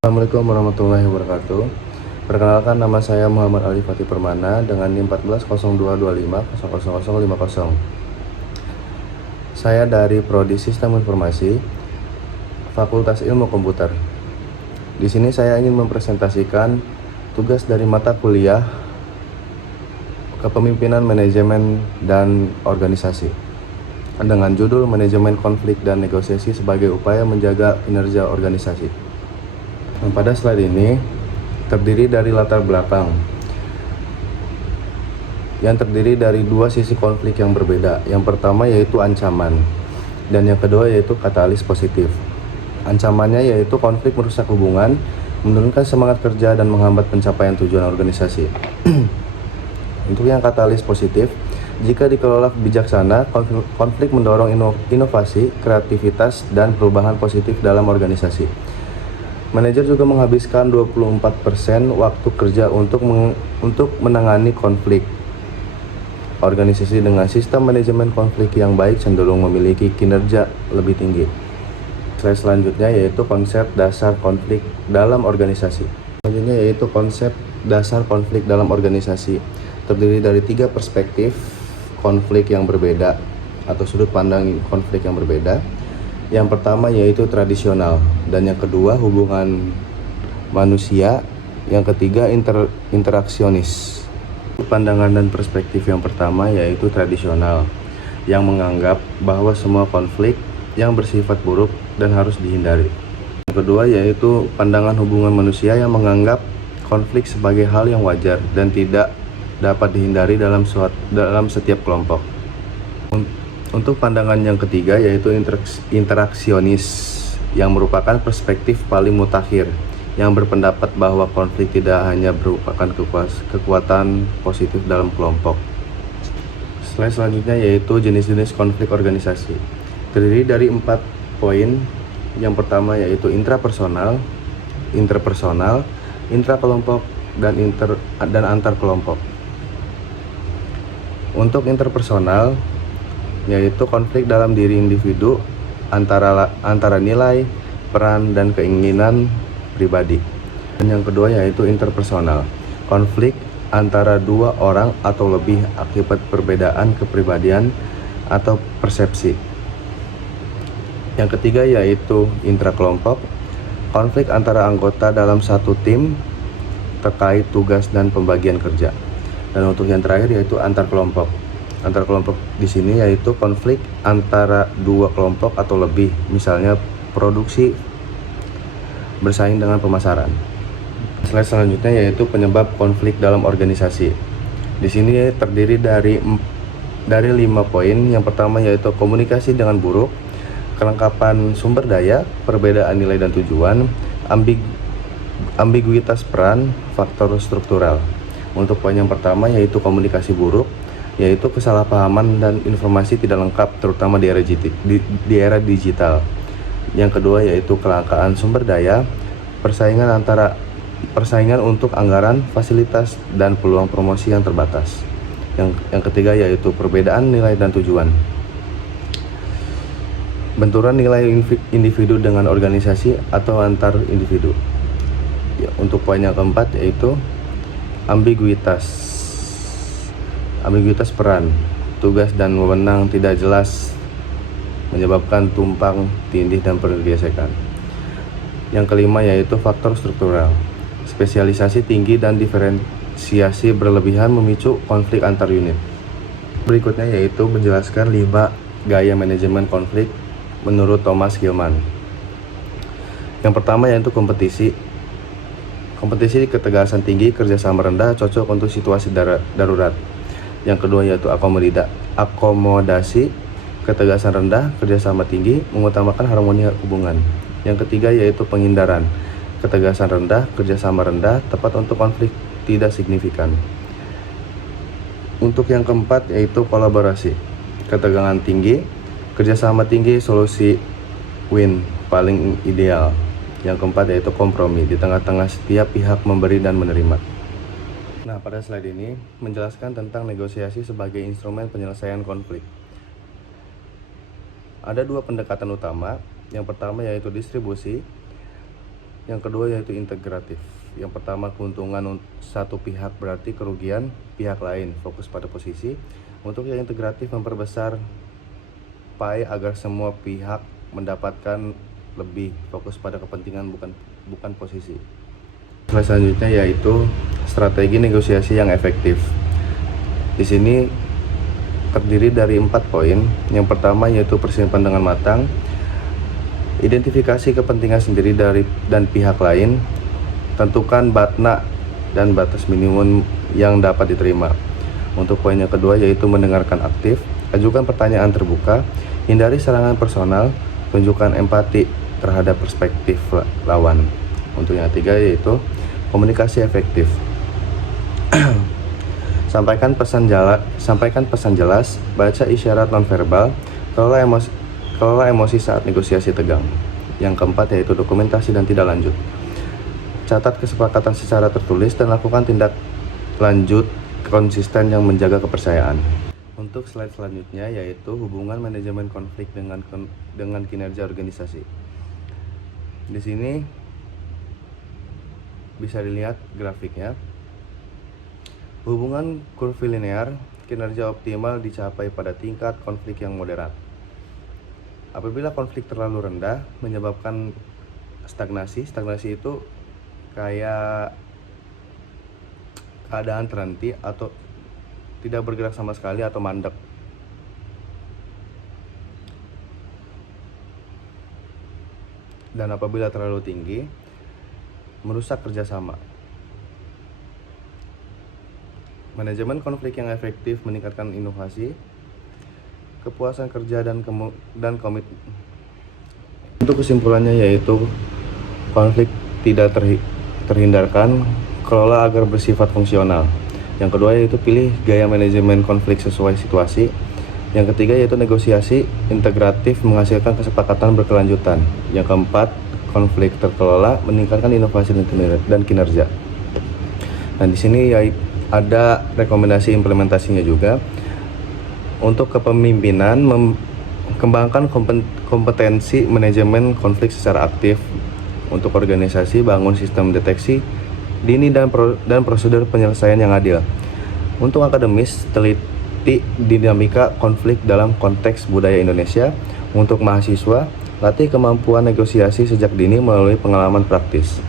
Assalamualaikum warahmatullahi wabarakatuh. Perkenalkan, nama saya Muhammad Ali Fatih Permana dengan NIM 140225000050. Saya dari Prodi Sistem Informasi, Fakultas Ilmu Komputer. Di sini saya ingin mempresentasikan tugas dari mata kuliah Kepemimpinan Manajemen dan Organisasi dengan judul Manajemen Konflik dan Negosiasi sebagai upaya menjaga kinerja organisasi. Nah, pada slide ini terdiri dari latar belakang yang terdiri dari dua sisi konflik yang berbeda. Yang pertama yaitu ancaman, dan yang kedua yaitu katalis positif. Ancamannya yaitu konflik merusak hubungan, menurunkan semangat kerja, dan menghambat pencapaian tujuan organisasi. Untuk yang katalis positif, jika dikelola bijaksana, konflik mendorong inovasi, kreativitas, dan perubahan positif dalam organisasi. Manajer juga menghabiskan 24% waktu kerja untuk menangani konflik. Organisasi dengan sistem manajemen konflik yang baik cenderung memiliki kinerja lebih tinggi. Slide selanjutnya yaitu konsep dasar konflik dalam organisasi. Selanjutnya yaitu konsep dasar konflik dalam organisasi. Terdiri dari 3 perspektif konflik yang berbeda atau sudut pandang konflik yang berbeda. Yang pertama yaitu tradisional, dan yang kedua hubungan manusia, yang ketiga interaksionis. Pandangan dan perspektif yang pertama yaitu tradisional, yang menganggap bahwa semua konflik yang bersifat buruk dan harus dihindari. Yang kedua yaitu pandangan hubungan manusia, yang menganggap konflik sebagai hal yang wajar dan tidak dapat dihindari dalam setiap kelompok. Untuk pandangan yang ketiga yaitu interaksionis, yang merupakan perspektif paling mutakhir, yang berpendapat bahwa konflik tidak hanya merupakan kekuatan positif dalam kelompok. Slide selanjutnya yaitu jenis-jenis konflik organisasi. Terdiri dari 4 poin. Yang pertama yaitu intrapersonal, interpersonal, intrakelompok, dan antar kelompok. Untuk interpersonal yaitu konflik dalam diri individu antara nilai, peran, dan keinginan pribadi. Dan yang kedua yaitu interpersonal, konflik antara 2 orang atau lebih akibat perbedaan kepribadian atau persepsi. Yang ketiga yaitu intrakelompok, konflik antara anggota dalam satu tim terkait tugas dan pembagian kerja. Dan untuk yang terakhir yaitu antar kelompok. Antar kelompok di sini yaitu konflik antara 2 kelompok atau lebih, misalnya produksi bersaing dengan pemasaran. Slide selanjutnya yaitu penyebab konflik dalam organisasi. Di sini terdiri dari 5 poin. Yang pertama yaitu komunikasi dengan buruk, kelengkapan sumber daya, perbedaan nilai dan tujuan, ambiguitas peran, faktor struktural. Untuk poin yang pertama yaitu komunikasi buruk, yaitu kesalahpahaman dan informasi tidak lengkap, terutama di era digital. Yang kedua yaitu kelangkaan sumber daya, persaingan untuk anggaran, fasilitas, dan peluang promosi yang terbatas. Yang ketiga yaitu perbedaan nilai dan tujuan, benturan nilai individu dengan organisasi atau antar individu. Untuk poin yang keempat yaitu ambiguitas peran, tugas, dan wewenang tidak jelas, menyebabkan tumpang tindih dan pergesekan. Yang kelima yaitu faktor struktural, spesialisasi tinggi dan diferensiasi berlebihan memicu konflik antar unit. Berikutnya yaitu menjelaskan 5 gaya manajemen konflik menurut Thomas Hillman. Yang pertama yaitu kompetisi, ketegasan tinggi, kerjasama rendah, cocok untuk situasi darurat. Yang kedua yaitu akomodasi, ketegasan rendah, kerjasama tinggi, mengutamakan harmoni hubungan. Yang ketiga yaitu penghindaran, ketegasan rendah, kerjasama rendah, tepat untuk konflik tidak signifikan. Untuk yang keempat yaitu kolaborasi, ketegangan tinggi, kerjasama tinggi, solusi win paling ideal. Yang keempat yaitu kompromi, di tengah-tengah setiap pihak memberi dan menerima. Nah, pada slide ini menjelaskan tentang negosiasi sebagai instrumen penyelesaian konflik. Ada 2 pendekatan utama. Yang pertama yaitu distribusi. Yang kedua yaitu integratif. Yang pertama, keuntungan satu pihak berarti kerugian pihak lain, fokus pada posisi. Untuk yang integratif, memperbesar pie agar semua pihak mendapatkan lebih, fokus pada kepentingan bukan posisi. Selanjutnya yaitu strategi negosiasi yang efektif. Di sini terdiri dari 4 poin. Yang pertama yaitu persiapan dengan matang, identifikasi kepentingan sendiri dan pihak lain, tentukan batna dan batas minimum yang dapat diterima. Untuk poin yang kedua yaitu mendengarkan aktif, ajukan pertanyaan terbuka, hindari serangan personal, tunjukkan empati terhadap perspektif lawan. Untuk yang ketiga yaitu komunikasi efektif. Sampaikan pesan jelas, baca isyarat nonverbal, kelola emosi saat negosiasi tegang. Yang keempat yaitu dokumentasi dan tidak lanjut. Catat kesepakatan secara tertulis dan lakukan tindak lanjut konsisten yang menjaga kepercayaan. Untuk slide selanjutnya yaitu hubungan manajemen konflik dengan kinerja organisasi. Di sini bisa dilihat grafiknya. Hubungan kurvilinear, kinerja optimal dicapai pada tingkat konflik yang moderat. Apabila konflik terlalu rendah menyebabkan stagnasi itu kayak keadaan terhenti atau tidak bergerak sama sekali atau mandek. Dan apabila terlalu tinggi merusak kerjasama. Manajemen konflik yang efektif meningkatkan inovasi, kepuasan kerja dan komitmen. Untuk kesimpulannya yaitu konflik tidak terhindarkan, kelola agar bersifat fungsional. Yang kedua yaitu pilih gaya manajemen konflik sesuai situasi. Yang ketiga yaitu negosiasi integratif menghasilkan kesepakatan berkelanjutan. Yang keempat, konflik terkelola meningkatkan inovasi dan kinerja. Nah, di sini ya ada rekomendasi implementasinya juga. Untuk kepemimpinan, kembangkan kompetensi manajemen konflik secara aktif. Untuk organisasi, bangun sistem deteksi dini dan prosedur penyelesaian yang adil. Untuk akademis, teliti dinamika konflik dalam konteks budaya Indonesia. Untuk mahasiswa, latih kemampuan negosiasi sejak dini melalui pengalaman praktis.